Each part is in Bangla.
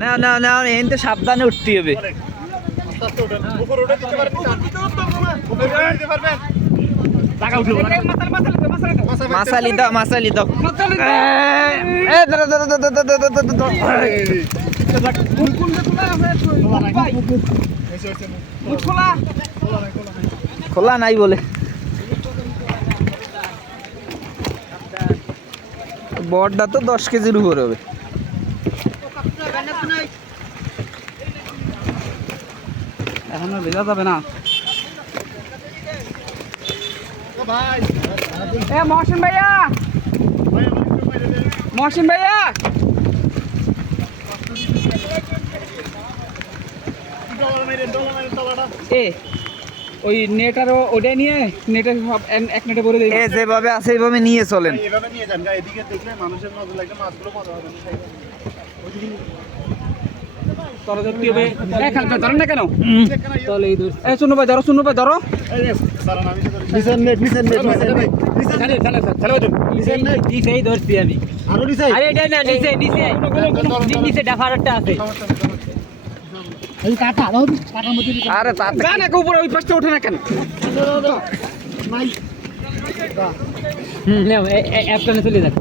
না না না এনতে সাবধানে উঠতে হবে। মাসালি দাও মাসালি দাও। খোলা নাই বলে বড়টা তো 10 কেজির উপরে হবে। এখন ভেজা যাবে না। মহসিন ভাইয়া মহসিন ভাইয়া ওই নেট আর ওটাই নিয়ে নেটে সব এক নেটে ভরে দেবে। যেভাবে আছে এইভাবে নিয়ে চলেন। এইভাবে নিয়ে যান, এদিকে দেখলে মানুষের নজর লাগলে মাছগুলো মজা হবে না। তোরা ধরতে হবে। খালকা ধরেন না কেন? তাহলে এই ধর। শূন্য ভাই ধরো, শূন্য ভাই ধরো। নিচের নেট নিচের নেট নিচের নেট নিচের নেট নিচেই ধরছি আমি। আরো নিচে। আরে এটা না নিচে নিচে নিচে ডাফারটা আছে। এই কাটা দাও, কাটার মধ্যে দিতে। আরে তাতে না না উপরে ওই পাশটা ওঠে না কেন? নাই নাও অ্যাপটা চলে যাক।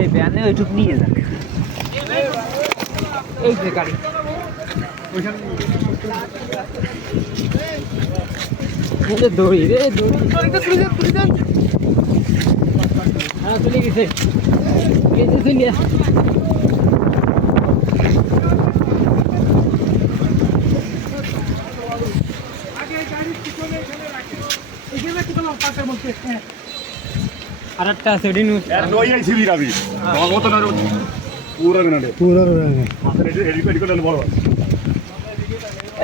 এই ব্যানে ওইটুক নিয়ে যাক। এই যে গাড়ি দড়ি রে দড়ি হ্যাঁ চলে গেছে চলে আর একটা আছে ওটি নিউজ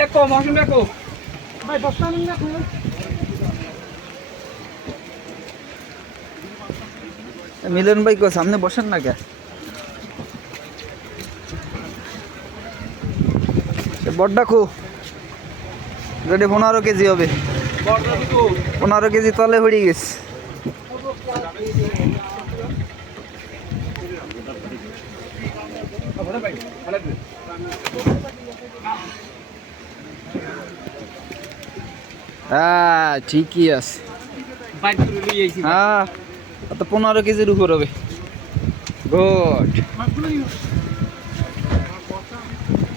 একো মহসিন দেখো ভাই বস্তা নিন না। মিলন ভাই কো সামনে বসেন না কে? বড়টা কো যেটা 15 কেজি হবে। 15 কেজি তলে হয়ে গেছে। হ্যাঁ ঠিকই আছে। হ্যাঁ তো 15 কেজির উপর হবে। গুড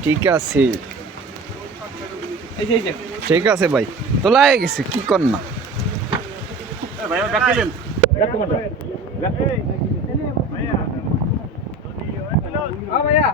ঠিক আছে ঠিক আছে ভাই তোলা হয়ে গেছে কি কর না ভাইয়া